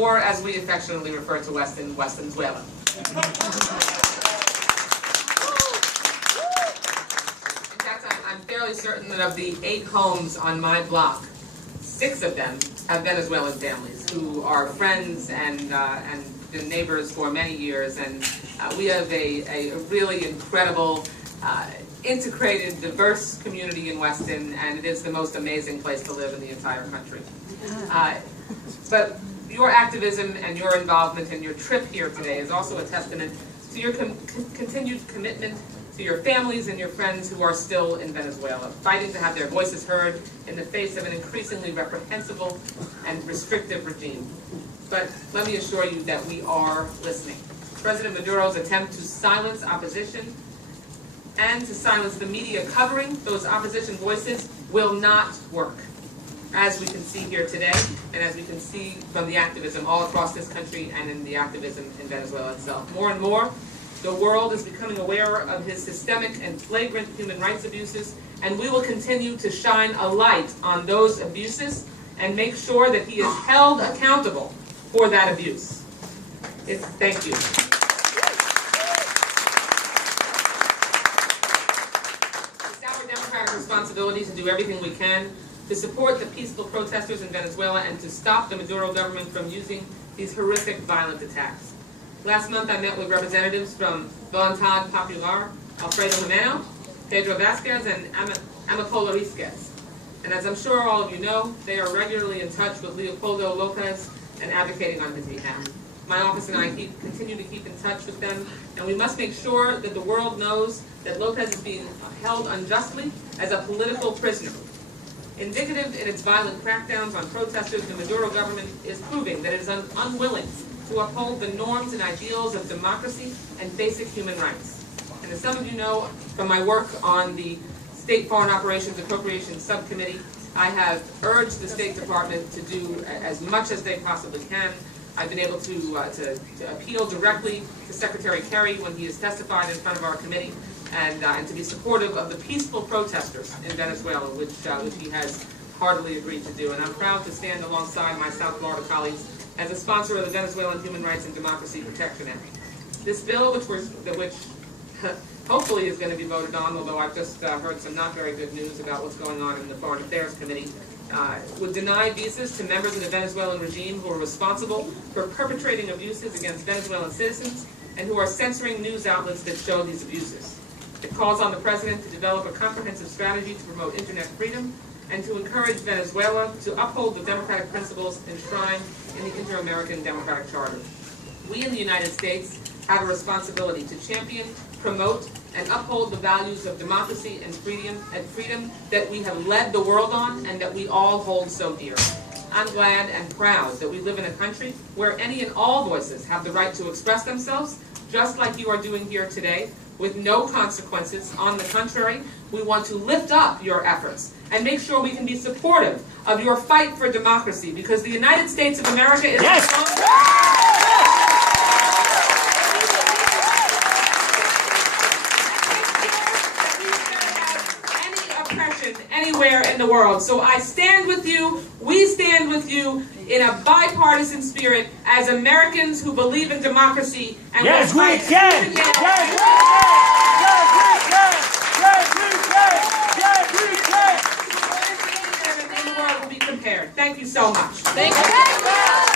or as we affectionately refer to Weston, Venezuela. In fact, I'm fairly certain that of the 8 homes on my block, 6 of them have Venezuelan families who are friends and been neighbors for many years, and we have a really incredible, integrated, diverse community in Weston, and it is the most amazing place to live in the entire country. But your activism and your involvement and your trip here today is also a testament to your continued commitment to your families and your friends who are still in Venezuela, fighting to have their voices heard in the face of an increasingly reprehensible and restrictive regime. But let me assure you that we are listening. President Maduro's attempt to silence opposition and to silence the media covering those opposition voices will not work, as we can see here today, and as we can see from the activism all across this country and in the activism in Venezuela itself. More and more, the world is becoming aware of his systemic and flagrant human rights abuses, and we will continue to shine a light on those abuses and make sure that he is held accountable for that abuse. Thank you. It's our democratic responsibility to do everything we can to support the peaceful protesters in Venezuela and to stop the Maduro government from using these horrific violent attacks. Last month I met with representatives from Voluntad Popular, Alfredo Jimeno, Pedro Vasquez, and Amapola Risquez. And as I'm sure all of you know, they are regularly in touch with Leopoldo Lopez and advocating on his behalf. My office and I continue to keep in touch with them, and we must make sure that the world knows that Lopez is being held unjustly as a political prisoner. Indicative in its violent crackdowns on protesters, the Maduro government is proving that it is unwilling to uphold the norms and ideals of democracy and basic human rights. And as some of you know from my work on the State Foreign Operations Appropriations Subcommittee, I have urged the State Department to do as much as they possibly can. I've been able to appeal directly to Secretary Kerry when he has testified in front of our committee, and to be supportive of the peaceful protesters in Venezuela, which he has heartily agreed to do. And I'm proud to stand alongside my South Florida colleagues as a sponsor of the Venezuelan Human Rights and Democracy Protection Act. This bill, which hopefully is going to be voted on, although I've just heard some not very good news about what's going on in the Foreign Affairs Committee, would deny visas to members of the Venezuelan regime who are responsible for perpetrating abuses against Venezuelan citizens and who are censoring news outlets that show these abuses. It calls on the President to develop a comprehensive strategy to promote internet freedom and to encourage Venezuela to uphold the democratic principles enshrined in the Inter-American Democratic Charter. We in the United States have a responsibility to champion, promote, and uphold the values of democracy and freedom that we have led the world on and that we all hold so dear. I'm glad and proud that we live in a country where any and all voices have the right to express themselves, just like you are doing here today, with no consequences. On the contrary, we want to lift up your efforts and make sure we can be supportive of your fight for democracy, because the United States of America is yes. Anywhere in the world. So I stand with you, we stand with you in a bipartisan spirit as Americans who believe in democracy and yes, we can! Yes, we can! The world will be compared. Thank you so much. Thank you.